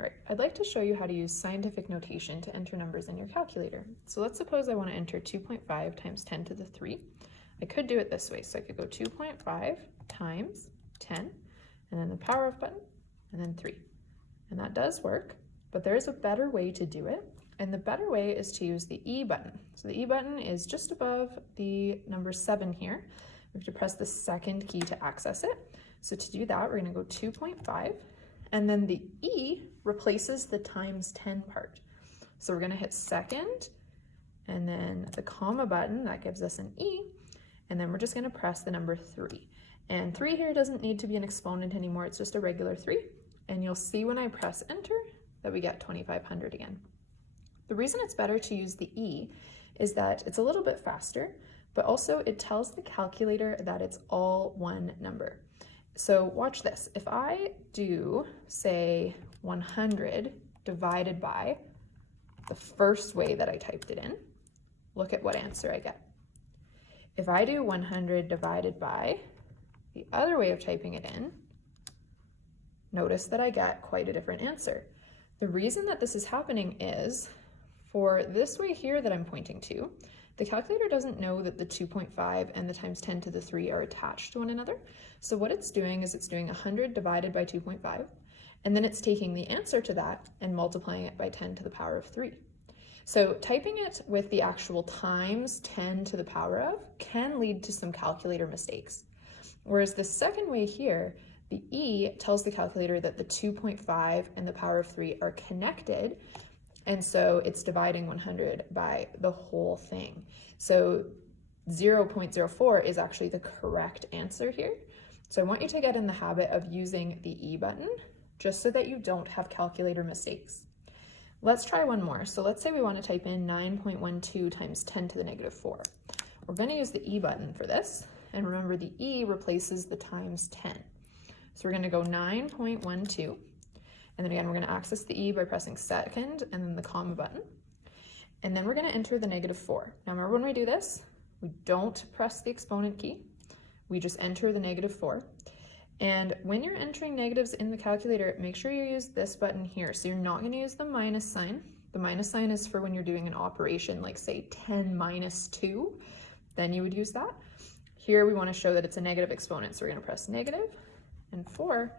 All right, I'd like to show you how to use scientific notation to enter numbers in your calculator. So let's suppose I want to enter 2.5 times 10 to the 3. I could do it this way. So I could go 2.5 times 10, and then the power of button, and then 3. And that does work, but there is a better way to do it. And the better way is to use the E button. So the E button is just above the number 7 here. We have to press the second key to access it. So to do that, we're going to go 2.5. And then the E replaces the times 10 part. So we're going to hit second, and then the comma button, that gives us an E, and then we're just going to press the number 3. And 3 here doesn't need to be an exponent anymore, it's just a regular 3. And you'll see when I press enter that we get 2,500 again. The reason it's better to use the E is that it's a little bit faster, but also it tells the calculator that it's all one number. So watch this. If I do, say, 100 divided by the first way that I typed it in, look at what answer I get. If I do 100 divided by the other way of typing it in, notice that I get quite a different answer. The reason that this is happening is, for this way here that I'm pointing to, the calculator doesn't know that the 2.5 and the times 10 to the 3 are attached to one another. So what it's doing is it's doing 100 divided by 2.5, and then it's taking the answer to that and multiplying it by 10 to the power of 3. So typing it with the actual times 10 to the power of can lead to some calculator mistakes. Whereas the second way here, the E tells the calculator that the 2.5 and the power of 3 are connected, and so it's dividing 100 by the whole thing. So 0.04 is actually the correct answer here. So I want you to get in the habit of using the E button just so that you don't have calculator mistakes. Let's try one more. So let's say we want to type in 9.12 times 10 to the negative 4. We're going to use the E button for this. And remember, the E replaces the times 10. So we're going to go 9.12. And then again, we're going to access the E by pressing second and then the comma button. And then we're going to enter the negative 4. Now remember, when we do this, we don't press the exponent key. We just enter the negative 4. And when you're entering negatives in the calculator, make sure you use this button here. So you're not going to use the minus sign. The minus sign is for when you're doing an operation, like say 10 minus 2, then you would use that. Here we want to show that it's a negative exponent, so we're going to press negative and 4,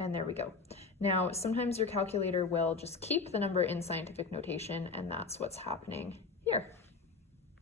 and there we go. Now, sometimes your calculator will just keep the number in scientific notation, and that's what's happening here.